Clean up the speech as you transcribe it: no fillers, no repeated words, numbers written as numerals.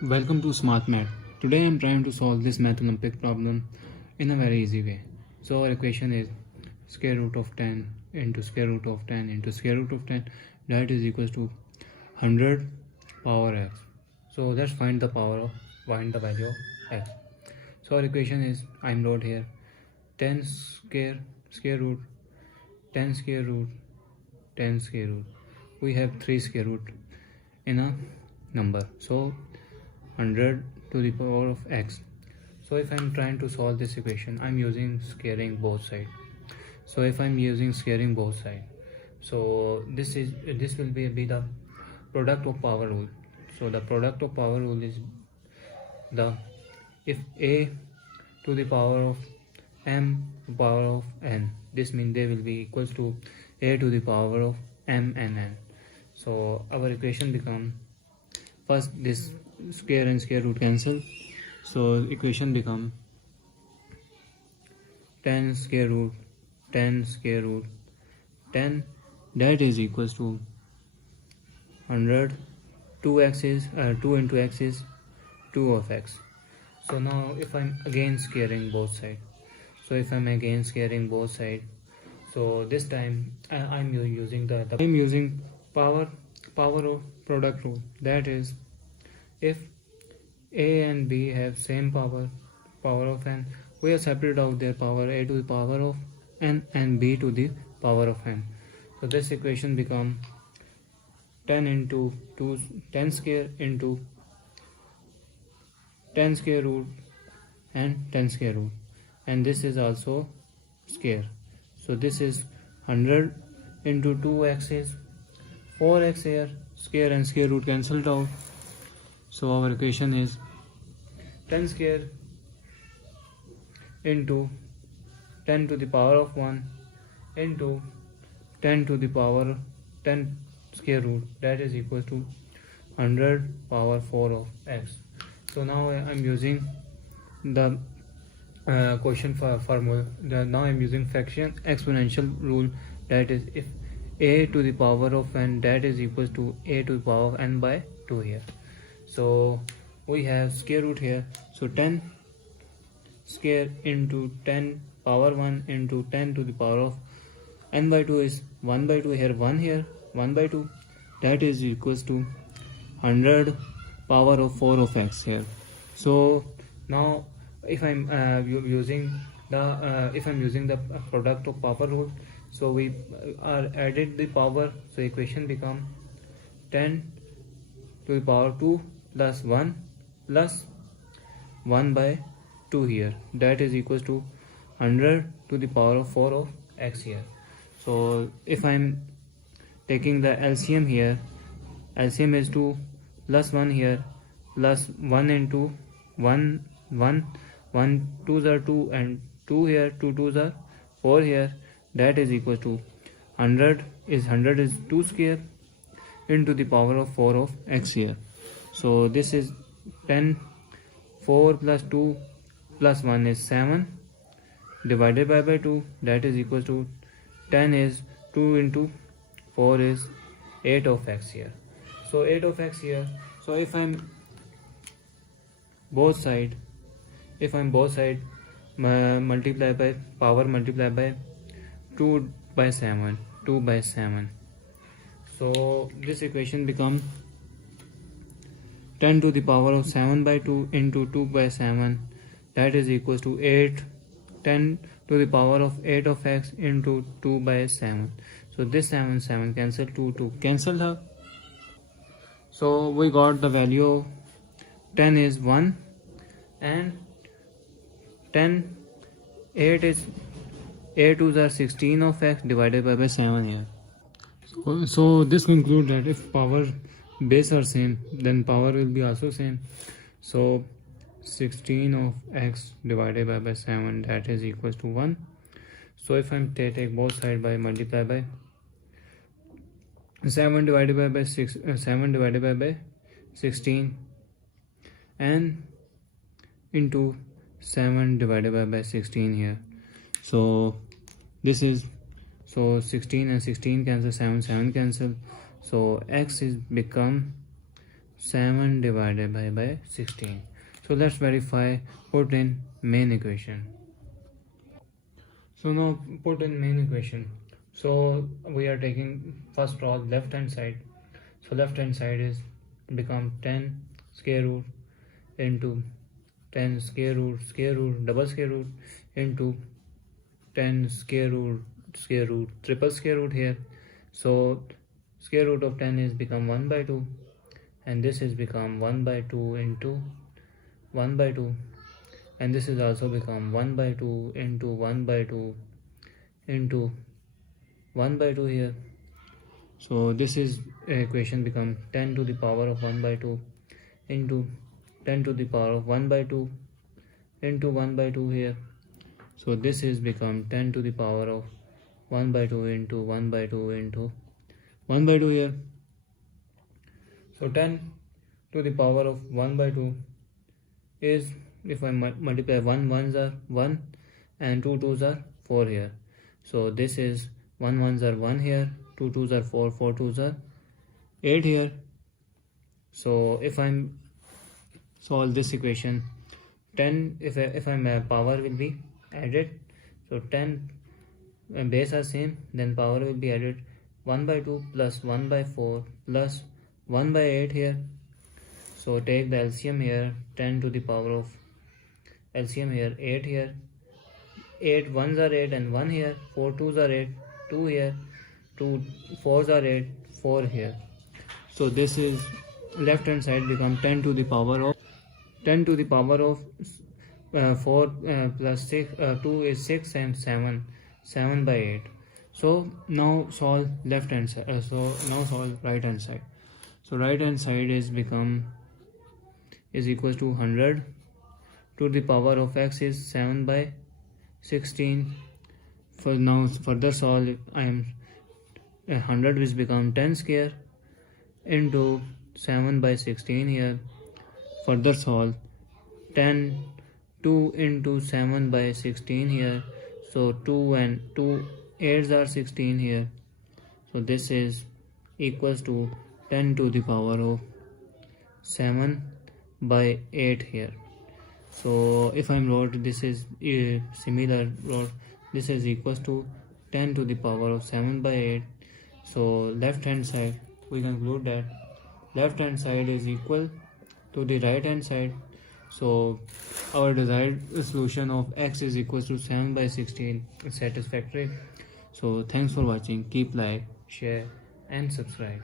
Welcome to Smart Math. Today I am trying to solve this math Olympic problem in a very easy way. So our equation is square root of 10 into square root of 10 into square root of 10, that is equals to 100 power x. So let's find the value of x. So our equation is, I am wrote here 10 square root 10 square root 10 square root. We have 3 square root in a number, so 100 to the power of x. So if I'm trying to solve this equation, I'm using squaring both sides. So if I'm using squaring both sides, so this will be the product of power rule. So the product of power rule is if a to the power of m to the power of n, this means they will be equals to a to the power of m and n. So our equation become, first this square and square root cancel, so equation become 10 square root 10 square root 10, that is equals to 100. 2x is 2 into x is 2 of x. So now if I'm again squaring both sides, so if I'm again squaring both sides, so this time I'm using power of product rule, that is if a and b have same power of n, we have separated out their power, a to the power of n and b to the power of n. So this equation become 10 into 2 10 square into 10 square root and 10 square root, and this is also square. So this is 100 into 2x is 4x here, square and square root cancelled out. So our equation is 10 square into 10 to the power of 1 into 10 to the power 10 square root, that is equal to 100 power 4 of x. So now I am using the quotient formula. Now I am using fraction exponential rule, that is if a to the power of n, that is equals to a to the power of n by 2 here. So we have square root here, so 10 square into 10 power 1 into 10 to the power of n by 2 is 1 by 2 here, 1 here, 1 by 2, that is equals to 100 power of 4 of x here. So now if I'm using the product of power rule, so we are added the power, so equation become 10 to the power 2 plus 1 plus 1 by 2 here, that is equals to 100 to the power of 4 of x here. So if I'm taking the LCM here, LCM is 2 plus 1 here plus 1 into 1 2s are 2 and 2 here, 2 2s are 4 here, that is equals to 100 is 2 square into the power of 4 of x here. So this is 10, 4 plus 2 plus 1 is 7 divided by 2, that is equals to 10 is 2 into 4 is 8 of x here. So 8 of x here. So if I'm both side multiply by power multiply by 2 by 7. So this equation become 10 to the power of 7 by 2 into 2 by 7, that is equals to 8, 10 to the power of 8 of x into 2 by 7. So this 7 cancel, 2 cancel her. So we got the value of 10 is 1 and 10 8 is 8 2s are 16 of x divided by 7 here. So this concludes that if power base are same, then power will be also same. So 16 of x divided by 7, that is equals to 1. So if I'm take both side by multiply by 7 divided by 16 and into 7 divided by 16 here. So this is, so 16 and 16 cancel, 7 cancel, so x is become 7 divided by 16. So let's verify, put in main equation. So now put in main equation. So we are taking first all left hand side. So left hand side is become 10 square root into 10 square root double square root into 10 square root triple square root here. So square root of 10 is become 1 by 2, and this is become 1 by 2 into 1 by 2, and this is also become 1 by 2 into 1 by 2 into 1 by 2 here. So this is equation become 10 to the power of 1 by 2 into 10 to the power of 1 by 2 into 1 by 2 here. So this is become 10 to the power of 1 by 2 into 1 by 2 into 1 by 2 here. So 10 to the power of 1 by 2 is, if I multiply 1 ones are 1 and 2 twos are 4 here. So this is 1 ones are 1 here, 2 twos are 4, 4 twos are 8 here. So if I'm solve this equation, 10 if I'm power will be added. So 10 base are same, then power will be added 1 by 2 plus 1 by 4 plus 1 by 8 here. So take the LCM here, 10 to the power of LCM here, 8 here, 8 ones are 8 and 1 here, 4 twos are 8, 2 here, 2 fours are 8, 4 here. So this is left hand side become 10 to the power of 4 plus 6 2 is 6 and 7 by 8. So now solve left hand side. So now solve right hand side. So right hand side is equals to 100 to the power of x is 7 by 16. For now further solve, I am 100 which become 10 square into 7 by 16 here. Further solve 10 2 into 7 by 16 here. So 2 and 2 8s are 16 here. So this is equals to 10 to the power of 7 by 8 here. So if I'm wrote, this is similar wrote, this is equals to 10 to the power of 7 by 8. So left hand side, we conclude that left hand side is equal to the right hand side. So our desired solution of x is equals to 7 by 16 is satisfactory. So thanks for watching. Keep like, share and subscribe.